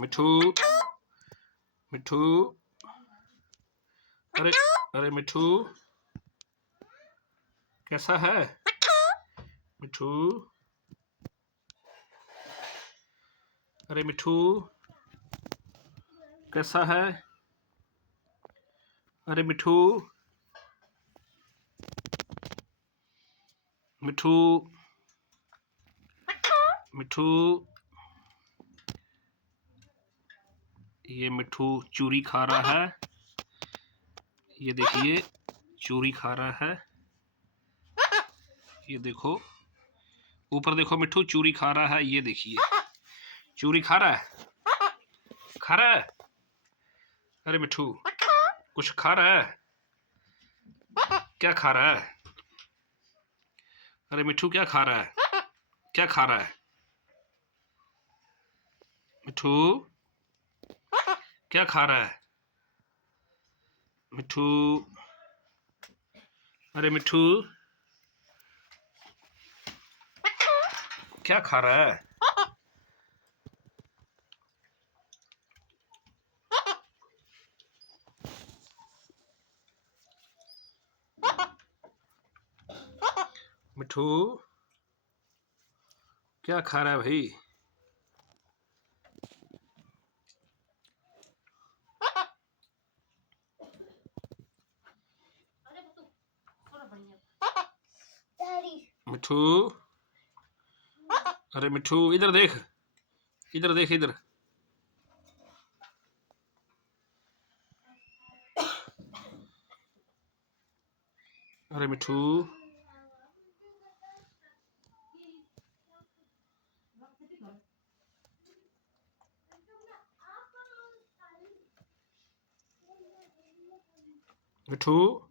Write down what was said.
मिठू मिठू अरे अरे मिठू कैसा है मिठू अरे मिठू कैसा है अरे मिठू मिठू मिठू ये मिठू चूरी खा रहा है। ये देखिए चूरी खा रहा है। ये देखो ऊपर देखो मिठू चूरी खा रहा है। ये देखिए चूरी खा रहा है खा रहा है। अरे मिठू कुछ खा रहा है क्या खा रहा है अरे मिठू क्या खा रहा है क्या खा रहा है मिठू क्या खा रहा है मिठू अरे मिठू क्या खा रहा है मिठू क्या खा रहा है भाई मिठू अरे मिठू इधर देख इधर देख इधर अरे मिठू मिठू